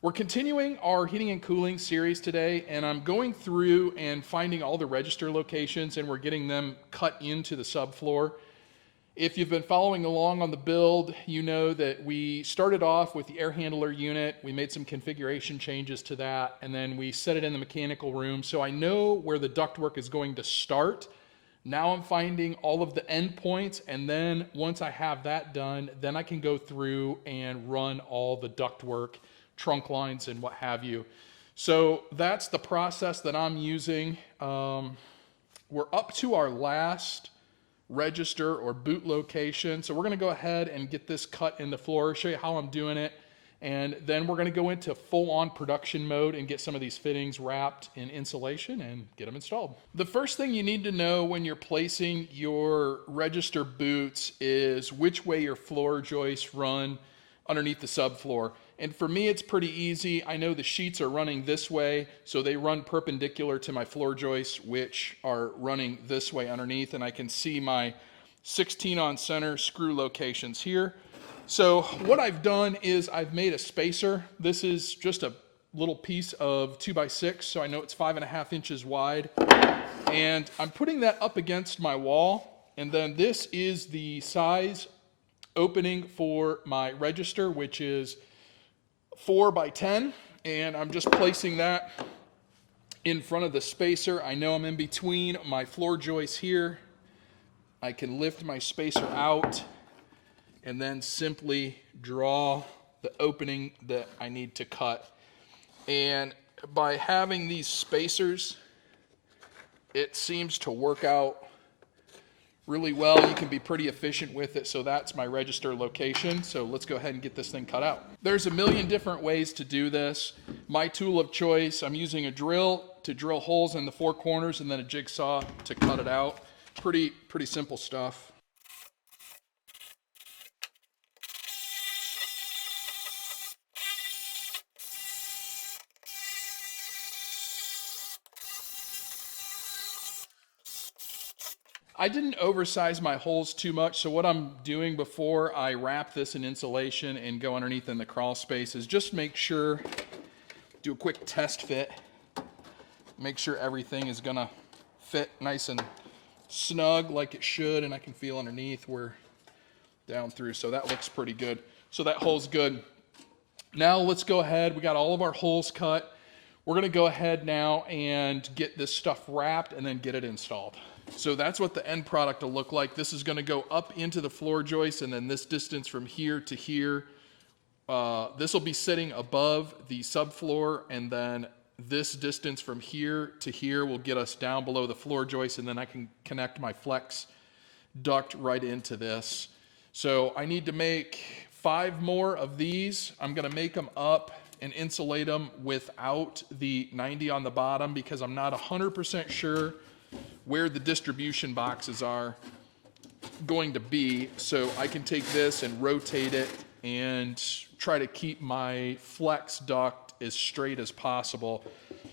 We're continuing our heating and cooling series today, and I'm going through and finding all the register locations, and we're getting them cut into the subfloor. If you've been following along on the build, you know that we started off with the air handler unit. We made some configuration changes to that, and then we set it in the mechanical room. So I know where the ductwork is going to start. Now I'm finding all of the endpoints, and then once I have that done, then I can go through and run all the ductwork, trunk lines, and what have you. So that's the process that I'm using. We're up to our last register or boot location. So we're going to go ahead and get this cut in the floor, show you how I'm doing it. And then we're going to go into full-on production mode and get some of these fittings wrapped in insulation and get them installed. The first thing you need to know when you're placing your register boots is which way your floor joists run underneath the subfloor. And for me, it's pretty easy. I know the sheets are running this way, so they run perpendicular to my floor joists, which are running this way underneath, and I can see my 16 on center screw locations here. So what I've done is I've made a spacer. This is just a little piece of 2x6, so I know it's 5.5 inches wide. And I'm putting that up against my wall, and then this is the size opening for my register, which is 4x10, and I'm just placing that in front of the spacer. I know I'm in between my floor joists here. I can lift my spacer out and then simply draw the opening that I need to cut. And by having these spacers, it seems to work out really well. You can be pretty efficient with it. So that's my register location. So let's go ahead and get this thing cut out. There's a million different ways to do this. My tool of choice, I'm using a drill to drill holes in the four corners and then a jigsaw to cut it out. Pretty simple stuff. I didn't oversize my holes too much, so what I'm doing before I wrap this in insulation and go underneath in the crawl space is just make sure, do a quick test fit, make sure everything is gonna fit nice and snug like it should, and I can feel underneath where down through, so that looks pretty good. So that hole's good. Now let's go ahead, we got all of our holes cut. We're gonna go ahead now and get this stuff wrapped and then get it installed. So that's what the end product will look like. This is going to go up into the floor joist, and then this distance from here to here, this will be sitting above the subfloor, and then this distance from here to here will get us down below the floor joist, and then I can connect my flex duct right into this. So I need to make 5 more of these. I'm going to make them up and insulate them without the 90 on the bottom because I'm not 100% sure where the distribution boxes are going to be, so I can take this and rotate it and try to keep my flex duct as straight as possible.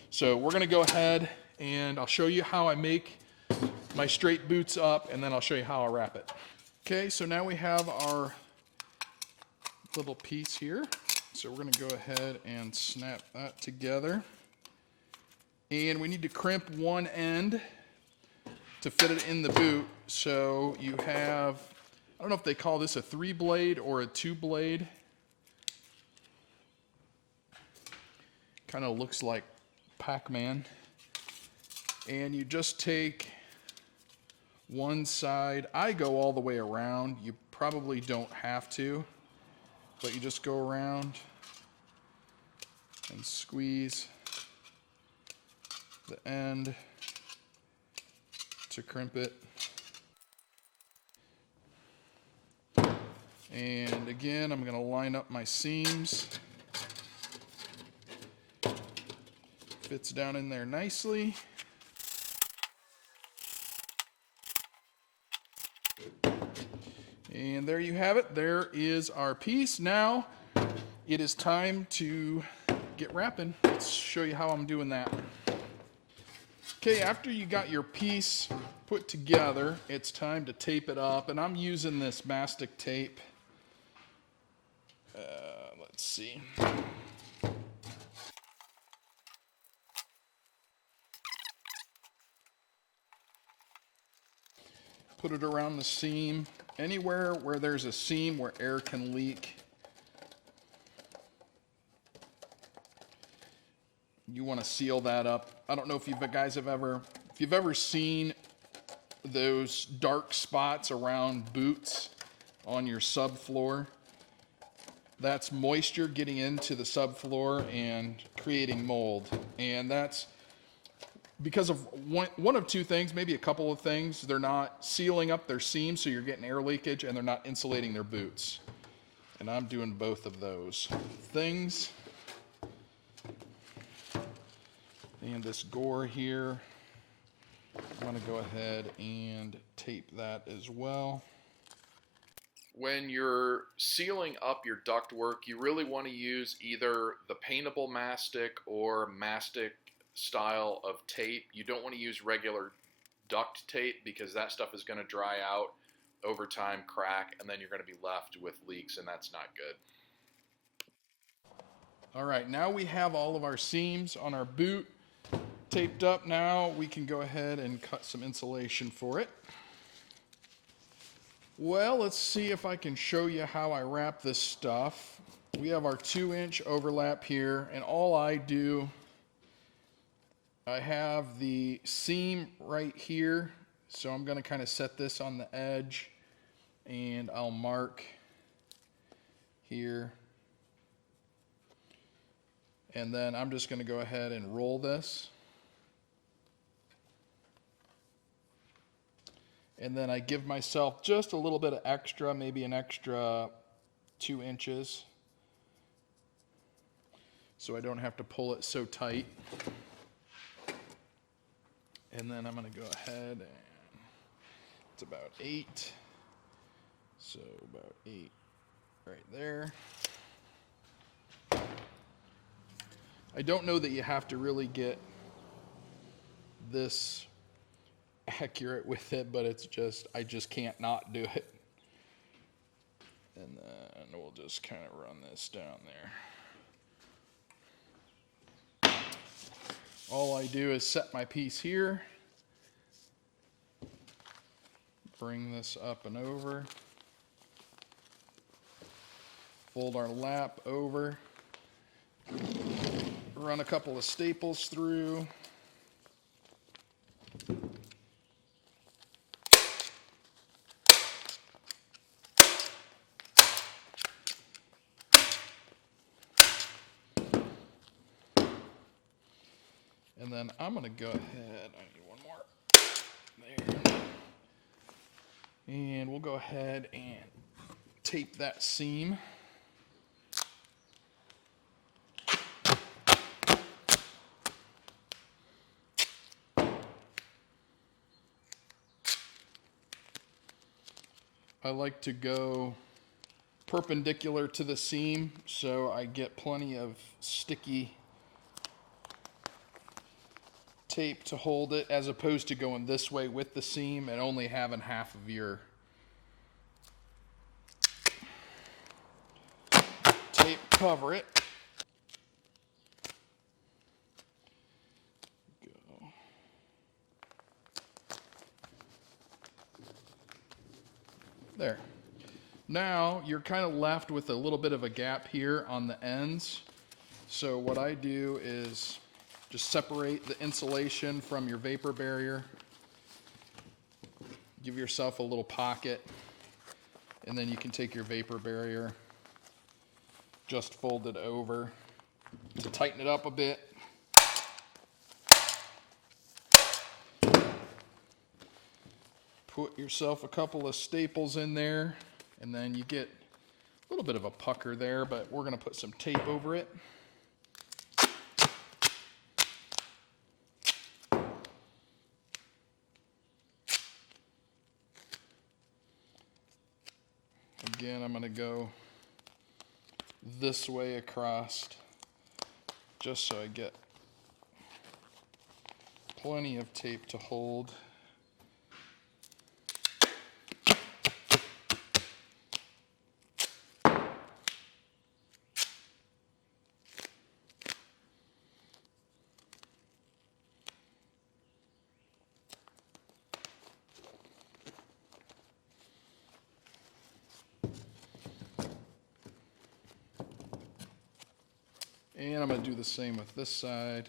So we're gonna go ahead and I'll show you how I make my straight boots up, and then I'll show you how I wrap it. Okay, so now we have our little piece here. So we're gonna go ahead and snap that together. And we need to crimp one end to fit it in the boot. So you have, I don't know if they call this a 3-blade or a 2-blade. Kind of looks like Pac-Man. And you just take one side. I go all the way around. You probably don't have to, but you just go around and squeeze the end to crimp it. And again, I'm going to line up my seams. Fits down in there nicely. And there you have it. There is our piece. Now it is time to get wrapping. Let's show you how I'm doing that. Okay, after you got your piece put together, it's time to tape it up, and I'm using this mastic tape. Let's see. Put it around the seam. Anywhere where there's a seam where air can leak, you want to seal that up. I don't know if you guys have ever, if you've ever seen those dark spots around boots on your subfloor. That's moisture getting into the subfloor and creating mold. And that's because of one of two things, maybe a couple of things. They're not sealing up their seams, so you're getting air leakage, and they're not insulating their boots. And I'm doing both of those things. And this gore here, I'm going to go ahead and tape that as well. When you're sealing up your ductwork, you really want to use either the paintable mastic or mastic style of tape. You don't want to use regular duct tape because that stuff is going to dry out over time, crack, and then you're going to be left with leaks, and that's not good. All right, now we have all of our seams on our boot taped up. Now we can go ahead and cut some insulation for it. Well, let's see if I can show you how I wrap this stuff. We have our 2-inch overlap here, and all I do, I have the seam right here, so I'm going to kind of set this on the edge, and I'll mark here. And then I'm just going to go ahead and roll this. And then I give myself just a little bit of extra, maybe an extra 2 inches, so I don't have to pull it so tight. And then I'm going to go ahead and it's about 8, so about 8 right there. I don't know that you have to really get this accurate with it, but it's just, I just can't not do it. And then we'll just kind of run this down there. All I do is set my piece here, bring this up and over, fold our lap over, run a couple of staples through, and then I'm going to go ahead, I need one more, there, and we'll go ahead and tape that seam. I like to go perpendicular to the seam so I get plenty of sticky tape to hold it, as opposed to going this way with the seam and only having half of your tape cover it. Go. There. Now you're kind of left with a little bit of a gap here on the ends. So what I do is just separate the insulation from your vapor barrier. Give yourself a little pocket, and then you can take your vapor barrier, just fold it over to tighten it up a bit. Put yourself a couple of staples in there, and then you get a little bit of a pucker there, but we're going to put some tape over it. Again, I'm going to go this way across just so I get plenty of tape to hold. And I'm going to do the same with this side.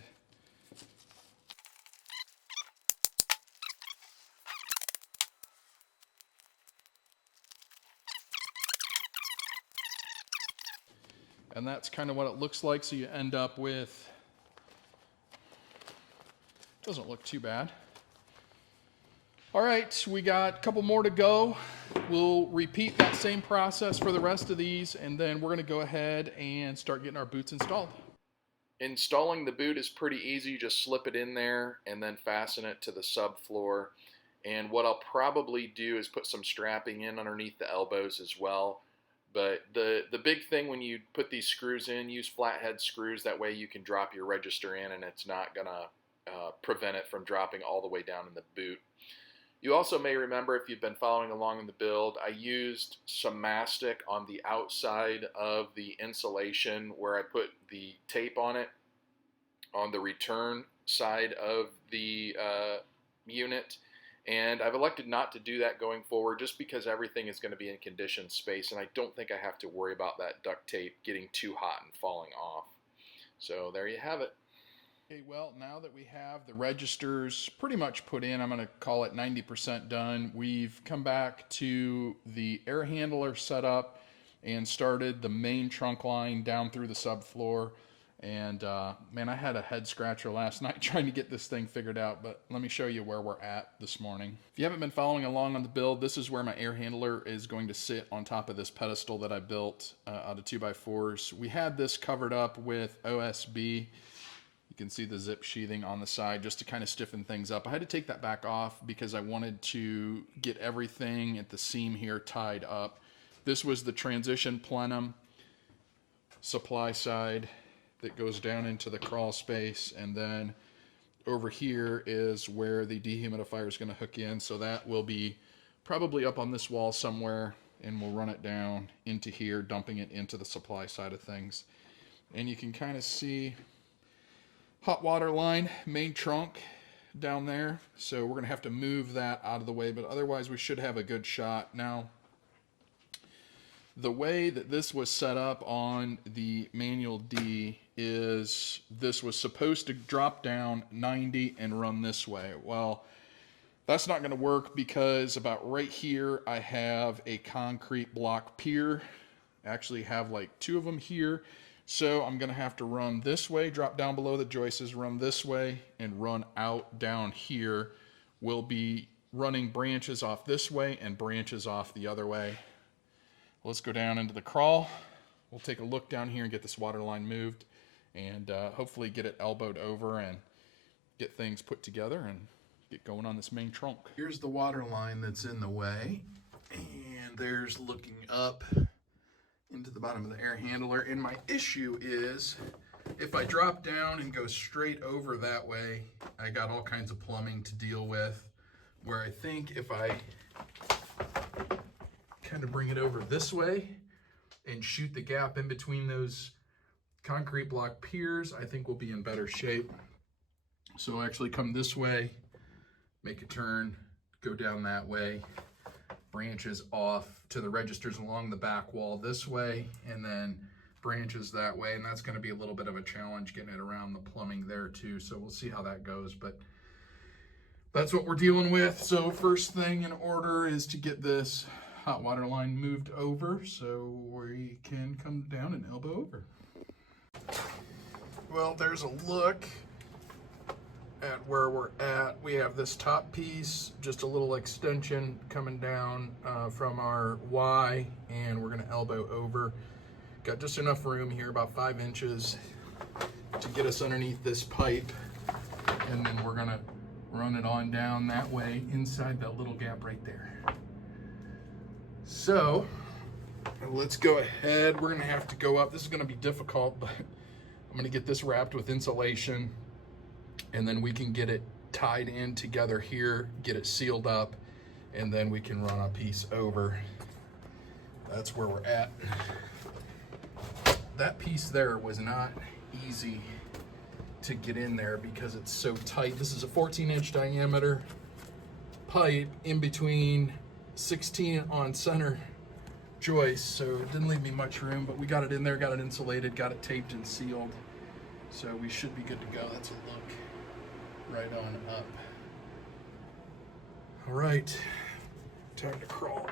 And that's kind of what it looks like. So you end up with, doesn't look too bad. All right, we got a couple more to go. We'll repeat that same process for the rest of these, and then we're going to go ahead and start getting our boots installed. Installing the boot is pretty easy. You just slip it in there and then fasten it to the subfloor. And what I'll probably do is put some strapping in underneath the elbows as well. But the big thing when you put these screws in, use flathead screws. That way you can drop your register in and it's not going to prevent it from dropping all the way down in the boot. You also may remember, if you've been following along in the build, I used some mastic on the outside of the insulation where I put the tape on it on the return side of the unit. And I've elected not to do that going forward just because everything is going to be in conditioned space, and I don't think I have to worry about that duct tape getting too hot and falling off. So there you have it. Okay, well, now that we have the registers pretty much put in, I'm going to call it 90% done. We've come back to the air handler setup and started the main trunk line down through the subfloor. And man, I had a head scratcher last night trying to get this thing figured out, but let me show you where we're at this morning. If you haven't been following along on the build, this is where my air handler is going to sit on top of this pedestal that I built out of 2x4s. We had this covered up with OSB. You can see the zip sheathing on the side just to kind of stiffen things up. I had to take that back off because I wanted to get everything at the seam here tied up. This was the transition plenum supply side that goes down into the crawl space, and then over here is where the dehumidifier is going to hook in. So that will be probably up on this wall somewhere, and we'll run it down into here, dumping it into the supply side of things. And you can kind of see hot water line, main trunk down there. So we're going to have to move that out of the way, but otherwise we should have a good shot. Now, the way that this was set up on the Manual D is this was supposed to drop down 90 and run this way. Well, that's not going to work because about right here I have a concrete block pier. I actually have like two of them here. So I'm going to have to run this way, drop down below the joists, run this way, and run out down here. We'll be running branches off this way and branches off the other way. Let's go down into the crawl. We'll take a look down here and get this water line moved, and hopefully get it elbowed over and get things put together and get going on this main trunk. Here's the water line that's in the way, and there's looking up into the bottom of the air handler. And my issue is if I drop down and go straight over that way, I got all kinds of plumbing to deal with, where I think if I kind of bring it over this way and shoot the gap in between those concrete block piers, I think we'll be in better shape. So I'll actually come this way, make a turn, go down that way, branches off to the registers along the back wall this way, and then branches that way. And that's going to be a little bit of a challenge getting it around the plumbing there too. So we'll see how that goes, but that's what we're dealing with. So first thing in order is to get this hot water line moved over so we can come down and elbow over. Well, there's a look at where we're at. We have this top piece, just a little extension coming down from our Y, and we're gonna elbow over. Got just enough room here, about 5 inches, to get us underneath this pipe, and then we're gonna run it on down that way inside that little gap right there. So let's go ahead. We're gonna have to go up. This is gonna be difficult, but I'm gonna get this wrapped with insulation, and then we can get it tied in together here, get it sealed up, and then we can run a piece over. That's where we're at. That piece there was not easy to get in there because it's so tight. This is a 14-inch diameter pipe in between 16 on center joists, so it didn't leave me much room, but we got it in there, got it insulated, got it taped and sealed. So we should be good to go. That's a look right on up. All right, time to crawl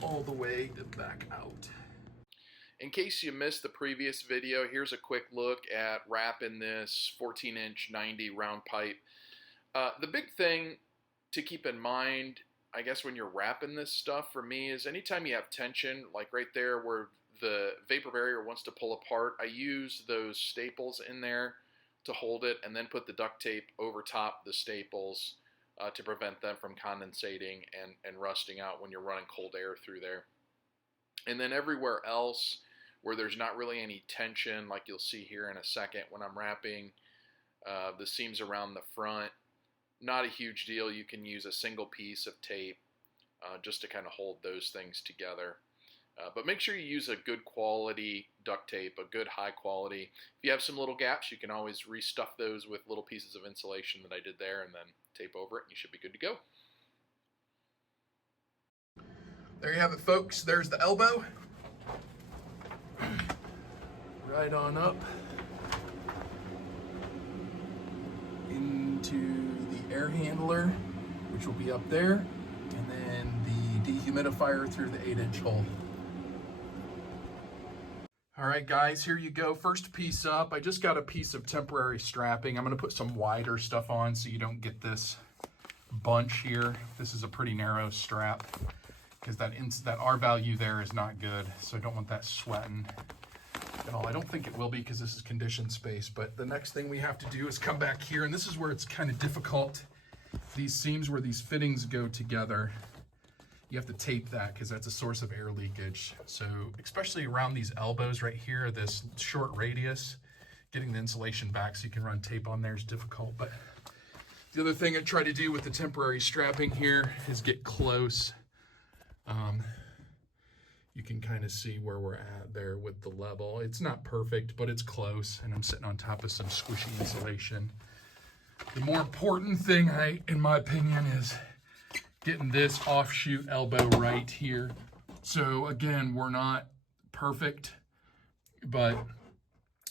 all the way back out. In case you missed the previous video, here's a quick look at wrapping this 14-inch 90 round pipe. The big thing to keep in mind, I guess, when you're wrapping this stuff for me is anytime you have tension, like right there where the vapor barrier wants to pull apart, I use those staples in there to hold it and then put the duct tape over top the staples to prevent them from condensating and rusting out when you're running cold air through there. And then everywhere else where there's not really any tension, like you'll see here in a second when I'm wrapping the seams around the front, not a huge deal. You can use a single piece of tape just to kind of hold those things together. But make sure you use a good quality duct tape, a good high quality. If you have some little gaps, you can always restuff those with little pieces of insulation that I did there and then tape over it and you should be good to go. There you have it, folks. There's the elbow. Right on up into the air handler, which will be up there, and then the dehumidifier through the 8-inch hole. All right, guys, here you go. First piece up. I just got a piece of temporary strapping. I'm going to put some wider stuff on so you don't get this bunch here. This is a pretty narrow strap because that R value there is not good, so I don't want that sweating at all. I don't think it will be because this is conditioned space, but the next thing we have to do is come back here, and this is where it's kind of difficult. These seams where these fittings go together, you have to tape that because that's a source of air leakage. So especially around these elbows right here, this short radius, getting the insulation back so you can run tape on there is difficult. But the other thing I try to do with the temporary strapping here is get close. You can kind of see where we're at there with the level. It's not perfect, but it's close, and I'm sitting on top of some squishy insulation. The more important thing, in my opinion, is getting this offshoot elbow right here. So again, we're not perfect, but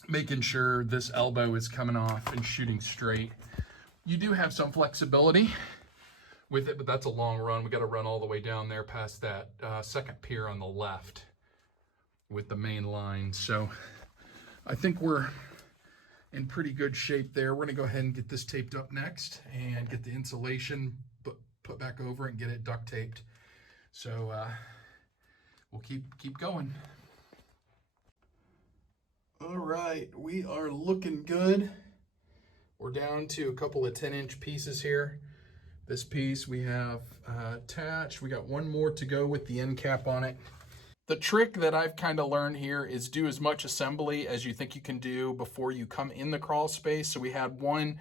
making sure this elbow is coming off and shooting straight. You do have some flexibility with it, but that's a long run. We got to run all the way down there past that second pier on the left with the main line. So I think we're in pretty good shape there. We're gonna go ahead and get this taped up next and get the insulation put back over and get it duct taped. So we'll keep going. All right, we are looking good. We're down to a couple of 10-inch pieces here. This piece we have attached. We got one more to go with the end cap on it. The trick that I've kind of learned here is do as much assembly as you think you can do before you come in the crawl space. So we had one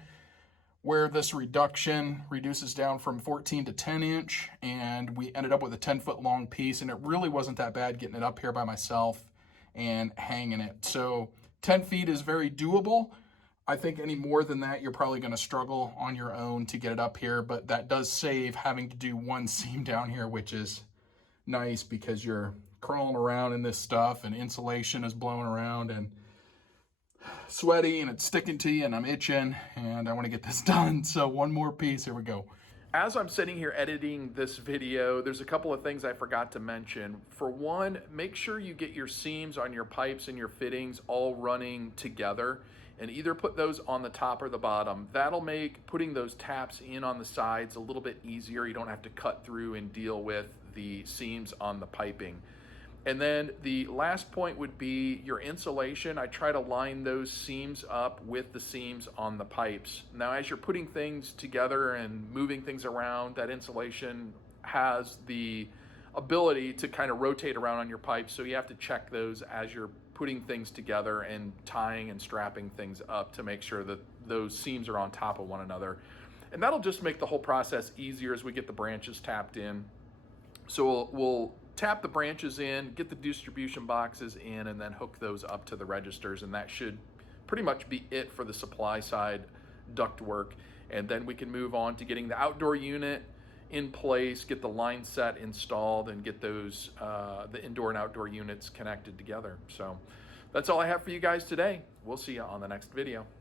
where this reduction reduces down from 14 to 10 inch, and we ended up with a 10-foot long piece, and it really wasn't that bad getting it up here by myself and hanging it. So 10 feet is very doable. I think any more than that, you're probably going to struggle on your own to get it up here, but that does save having to do one seam down here, which is nice because you're crawling around in this stuff and insulation is blowing around and sweaty and it's sticking to you and I'm itching and I want to get this done. So one more piece, here we go. As I'm sitting here editing this video, there's a couple of things I forgot to mention. For one, make sure you get your seams on your pipes and your fittings all running together, and either put those on the top or the bottom. That'll make putting those taps in on the sides a little bit easier. You don't have to cut through and deal with the seams on the piping. And then the last point would be your insulation. I try to line those seams up with the seams on the pipes. Now, as you're putting things together and moving things around, that insulation has the ability to kind of rotate around on your pipes. So you have to check those as you're putting things together and tying and strapping things up to make sure that those seams are on top of one another. And that'll just make the whole process easier as we get the branches tapped in. So we'll tap the branches in, get the distribution boxes in, and then hook those up to the registers, and that should pretty much be it for the supply side duct work. And then we can move on to getting the outdoor unit in place, get the line set installed, and get those the indoor and outdoor units connected together. So That's all I have for you guys today. We'll see you on the next video.